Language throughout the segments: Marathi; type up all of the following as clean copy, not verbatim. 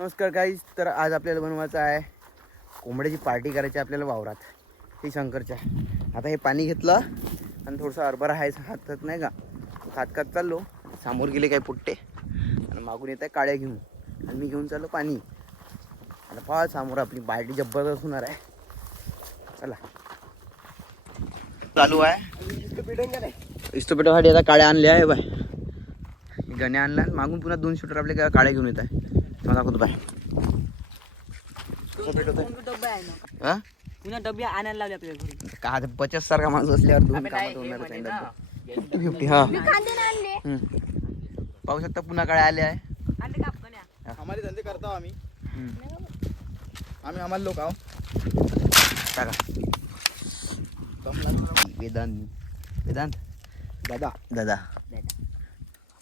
नमस्कार गाईज. तर आज आपल्याला बनवायचं आहे कोंबड्याची पार्टी करायची आपल्याला वावरात, ती शंकरच्या. आता हे पाणी घेतलं आणि थोडंसं हरभरा आहे हातात नाही का, खात चाललो. समोर गेले काही पुट्टे आणि मागून येत आहे काळ्या घेऊन, आणि मी घेऊन चाललो पाणी. आता पहा समोर आपली पार्टी जबरदस्त होणार आहे. चला चालू आहे. इस्तोपेटासाठी आता काळ्या आणल्या आहे बाय, गण्या आणला. मागून पुन्हा 2 शूटर आपले काळ्या घेऊन येत आहे. मला दाखवतो बाय. पुन्हा डबे आणायला लावले आपल्या घरी. का 50 सारखा माणूस असल्यावर 2 कामात होणार आहे. हा पाहू शकता पुन्हा काळ्या आले आहे. आम्हाला धंदे करतो आम्ही आम्हाला लोक आहो. टाका वेदांत दादा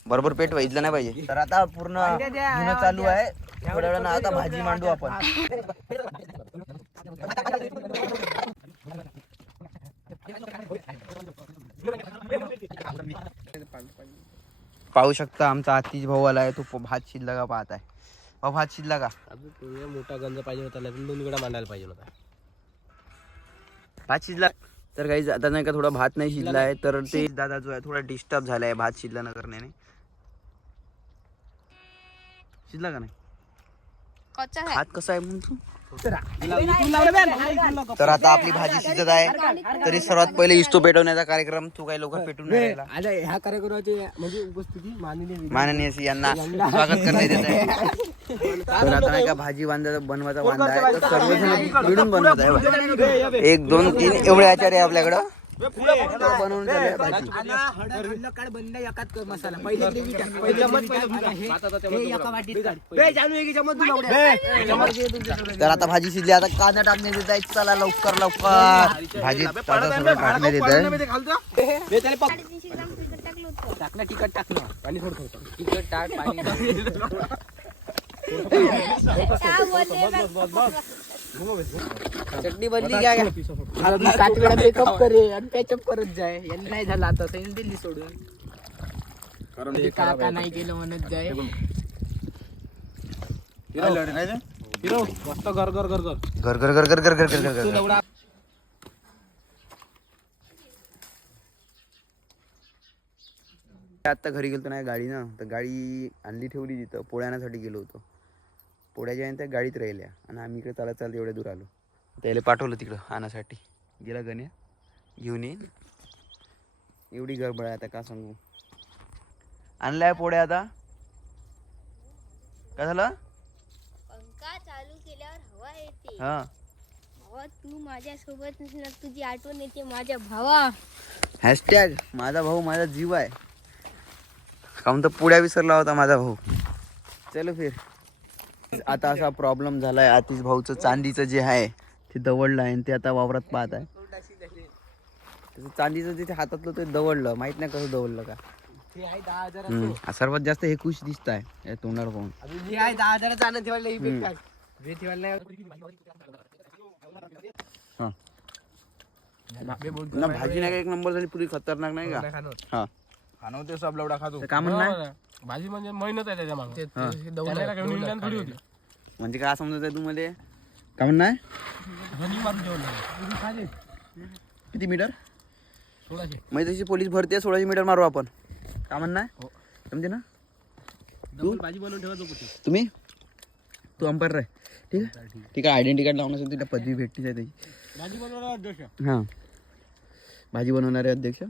बरोबर पेट वाजलं नाही पाहिजे. तर आता पूर्ण धुणं चालू आहे. थोड्या वेळानं आता भाजी मांडू आपण. पाहू शकता आमचा आतिश भाऊ आला आहे. तो भात शिजला का पाहत आहे. भात शिजला का? मोठा गंज पाहिजे होता, नाही 2 वेळा मांडायला पाहिजे होता. भात शिजला. तर काही आता नाही का थोडा भात नाही शिजला आहे, तर ते दादा जो आहे थोडा डिस्टर्ब झाला आहे भात शिजला न करण्याने. शिजला का नाही भात? कसा आहे म्हणून तू? तर आता आपली भाजी शिजत आहे. तरी सर्वात पहिले इस्तो पेटवण्याचा कार्यक्रम. तू काही लोक पेटून राहिला. ह्या कार्यक्रमाची म्हणजे उपस्थिती माननीय यांना स्वागत करण्यात येत आहे. तर आता नाही का भाजी बनवायचा वांदा आहे, तर सर्वजण मिळून बनवत आहे. 1 2 3 एवढे आचार्य आहे आपल्याकडं. बनवून झाले भाजी. तर आता भाजी शिजली. आता कांदा टाकण्यात येत आहे. चला लवकर भाजी सगळं टाकण्यात येत आहे. टाकलं तिखट टाकलं पाणी थोडं तिखट टाक पाणी. चटणी बनली काय? 7 वेळा मेकअप करे आणि पॅचअप करत जाय. यांनी नाही झालं आता सैन दिल्ली सोडून. काका नाही केलं म्हणत जाय. मस्त घर घर घर घर घर घर घर घर घर घर घर घर. आता घरी गेलो नाही गाडी ना, तर गाडी आणली ठेवली तिथं. पोळ्या आणण्यासाठी गेलो होतो. पोळ्याच्या आहे त्या गाडीत राहिल्या आणि आम्ही इकडे चालत एवढ्या दूर आलो. त्याला पाठवलं तिकडं आणण्यासाठी. गेला गण्या घेऊन येईन. एवढी गडबड आहे आता का सांगू. आणलाय पोळ्या. आता काय झालं? पंखा चालू केल्यावर हवा येते. हा भावा तू माझ्या सोबत नसणार, तुझी आठवण येते माझ्या भावा. हॅशटॅग माझा भाऊ माझा जीव आहे. काहून तर पुढ्या विसरला होता माझा भाऊ. चलो फिर. आता असा प्रॉब्लेम झालाय. आतिश भाऊचं चांदीचं जे आहे ते दवडलं आहे. ते आता वावरात पाहत आहे. त्याचं चांदीचं जे हातातलं ते दवडलं. माहित नाही कसं दवडलं का. सर्वात जास्त हे खुश दिसत आहे तोंडाला पाहून. 10,000 आणत ठेवायला इफेक्ट टाक. भाजी नाही का 1 नंबर झाली. पुरी खतरनाक नाही का. हा खाणं ते सब लवडा खातो. का म्हणणार भाजी म्हणजे मेहनत आहे त्याच्या मागे. म्हणजे काय समजत आहे तुम्हाला? का म्हणणार किती मीटर? 1600. म्हणजे तशी पोलीस भरती आहे. 1600 मीटर मारू आपण. का म्हणणार समजे ना. भाजी बनवून ठेवायचो कुठे तुम्ही? तू अंपायर आहे. ठीक आहे ठीक आहे. आयडेंटिटी कार्ड लावण्यासाठी तिला पदवी भेटतीच आहे त्याची. भाजी बनवणार अध्यक्ष. हां भाजी बनवणारे अध्यक्ष.